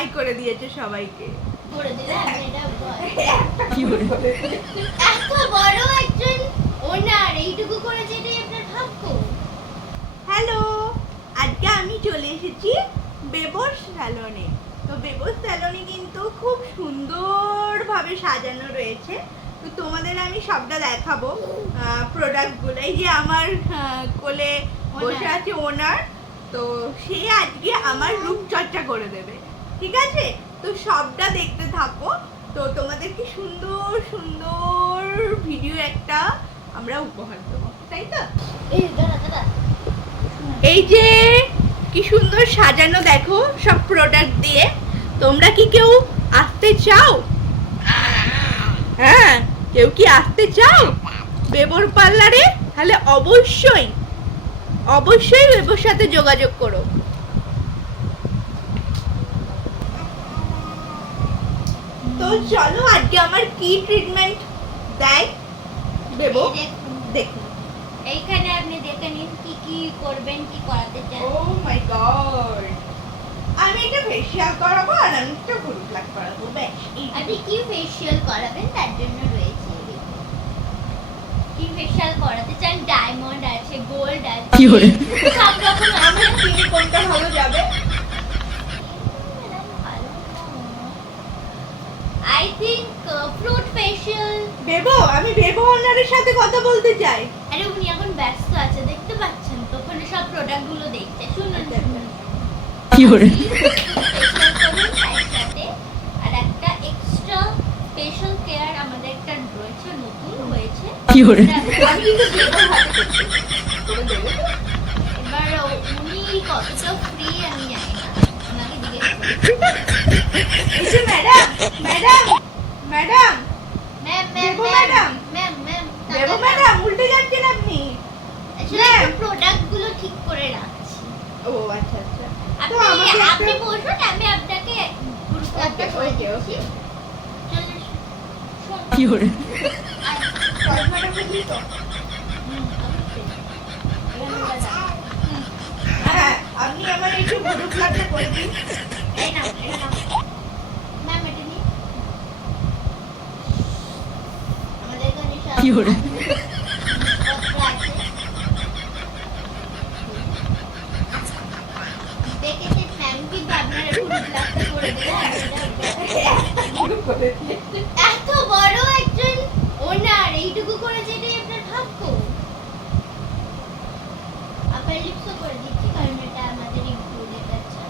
High করে দিয়েছে সবাইকে। করে দিলে আমি এটা কি বলে এত বড় একজন ওনার এইটুকু করেছে এটাই আপনার ভাগ্য। হ্যালো, আজকে আমি চলে এসেছি বেবস স্যালনে। তো বেবস স্যালনে কিন্তু খুব সুন্দরভাবে সাজানো রয়েছে। তো তোমাদের আমি সবটা দেখাবো প্রোডাক্টগুলো। এই যে আমার কোলে বসে আছে ওনার, তো সে আজকে আমার রূপচর্চা করে দেবে, ঠিক আছে? তো সবটা দেখতে থাকো। তো তোমাদেরকে সুন্দর সুন্দর ভিডিও একটা আমরা উপহার দেবো, তাই তো? এই দাঁড়া এই যে কি সুন্দর সাজানো দেখো সব প্রোডাক্ট দিয়ে। তোমরা কি কেউ আসতে চাও? হ্যাঁ, কেউ কি আসতে চাও বেবর পার্লারে? তাহলে অবশ্যই অবশ্যই বেবর সাথে যোগাযোগ করো। তো চলো আজকে আমার কি ট্রিটমেন্ট দেয় বেবো দেখুন। এইখানে আপনি দেখে নিন কি কি করবেন, কি করাতে চান। ও মাই গড, আমি একটা ফেশিয়াল করাবো আর আমি একটা হলুদ লাগ করাবো, ব্যাস। আপনি কি ফেশিয়াল করাবেন তার জন্য রয়েছে। কি ফেশিয়াল করাতে চান? ডায়মন্ড আছে, গোল্ড আছে, কি করে সব রকম আমার স্কিনে কোনটা ভালো যাবে? I think fruit facial. Bebo, আমি বেবো ওনারের সাথে কথা বলতে চাই। আরে উনি এখন ব্যস্ত আছে, দেখতে পাচ্ছেন তো, ওখানে সব প্রোডাক্ট গুলো দেখতে। শুনুন কি করে আর একটা এক্সট্রা স্পেশাল কেয়ার আমাদের একটা রয়েছে, নতুন হয়েছে। কি করে আমি কিন্তু বেবোর হাতে করতে এবার উনি কতটা ফ্রি আমি জানি না, ওনাকে জিজ্ঞেস করি। Madam madam madam ma'am Bebo madam, ma'am ma'am Bebo madam, উল্টে যাচ্ছেন আপনি। আসলে প্রোডাক্ট গুলো ঠিক করে রাখছি। ও আচ্ছা আচ্ছা, তো আপনি আমাকে আপনি একটা বসুন, আমি আপনাকে পুরস্কারটা করে দিচ্ছি। চলুন কি করে আয়। ম্যাডামকে দিই তো। অবশ্যই। হ্যাঁ, আপনি আমার একটু হলুদ লাগটা করে দিন। এই নাও, এটা নাও। ম্যাম এটা নিন। আমাদের এখানে সব কি করে? জিনিসপত্র আছে। দেখেছেন ম্যাম, কিন্তু আপনারা হলুদ লাগটা করে দিলেন। এত বড় একজন ওনার এইটুকু করেছে এটাই আপনার ভাগ্য। আপনার লিপসও করে দিচ্ছি, কারণ এটা আমাদের ইনক্লুডেড আছে।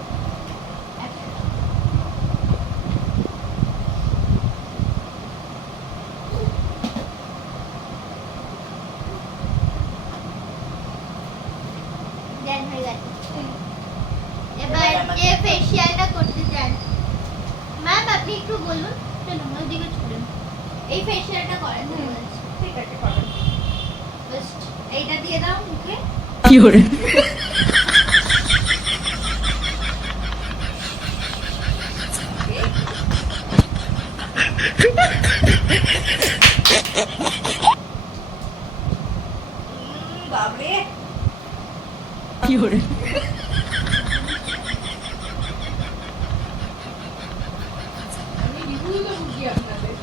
দেন হয়ে গেছে। এবার যে ফেশিয়ালটা করতে চান ম্যাম, আপনি একটু বলুন। চলুন ওইদিকে ছুটুন। এই ফেশিয়ালটা করাতে বলেছি। ঠিক আছে, করেন। জাস্ট এইটা দিয়ে দাও মুখে। কি করে বাবরে, কি করে আমি রিভিউ দেবো কি আপনাদের?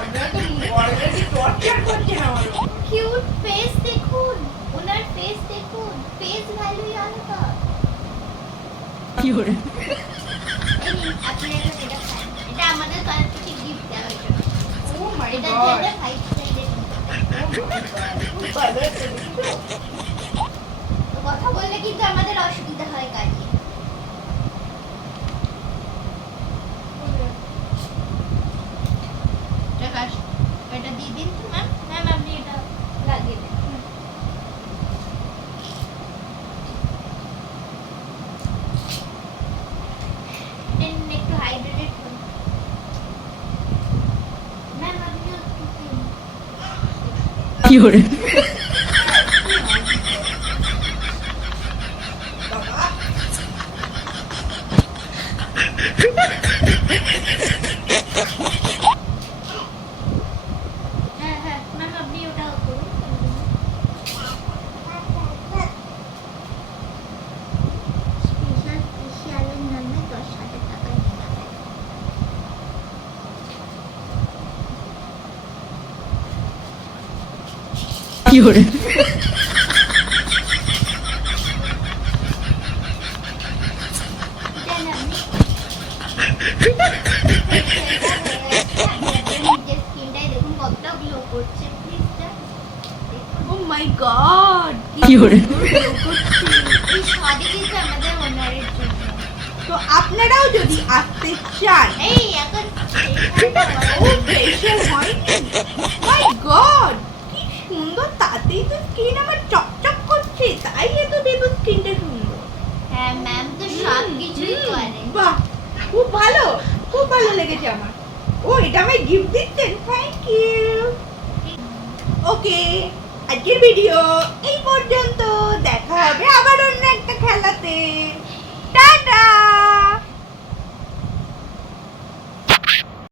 আপনারা তো অলরেডি টর্চার করছেন আমার উপর। কিউট ফেস দেখুন, ওনার ফেস দেখুন, ফেস ভ্যালুই আলাদা। কি করে এই নিন, আপনি এটা খান। এটা আমাদের তরফ থেকে গিফট দেওয়া হয়েছে। ও মাই এটা গড, জন্য 5 স্টার খুব ভালো একটা দেখছো? কথা বললে কিন্তু আমাদের অসুবিধা হয় কাজে। প্রকাশ, এটা দিয়ে দিন তো ম্যাম। ম্যাম আপনি এটা লাগিয়ে দিন। দেন একটু হাইড্রেটেড করুন। ম্যাম আপনিও একটু দিন। কি করে হ্যাঁ হ্যাঁ ম্যাম আপনি ওটা করুন। স্পেশাল ফেশিয়ালের নামে 10,000 টাকা জান আপনি নিজের স্কিনটাই দেখুন কতটা গ্লো করছে প্লিজ ও মাই গড কি করে? এই শাড়ি দিয়েছে আমাদের ওনারের জন্য তো আপনারাও যদি আসতে চান এই এখন ও ফেশিয়াল হয়নি মাই গড কি সুন্দর, তাতেই তো স্কিন আমার চকচক করছে, তাই এত বেবু স্কিনটা সুন্দর। হ্যাঁ ম্যাম তো সব কিছুই করে বাহ, খুব ভালো লেগেছে আমার। ও এটা আমায় গিফট দিচ্ছেন, থ্যাংক ইউ। ওকে, আজকের ভিডিও এই পর্যন্ত, দেখা হবে আবারও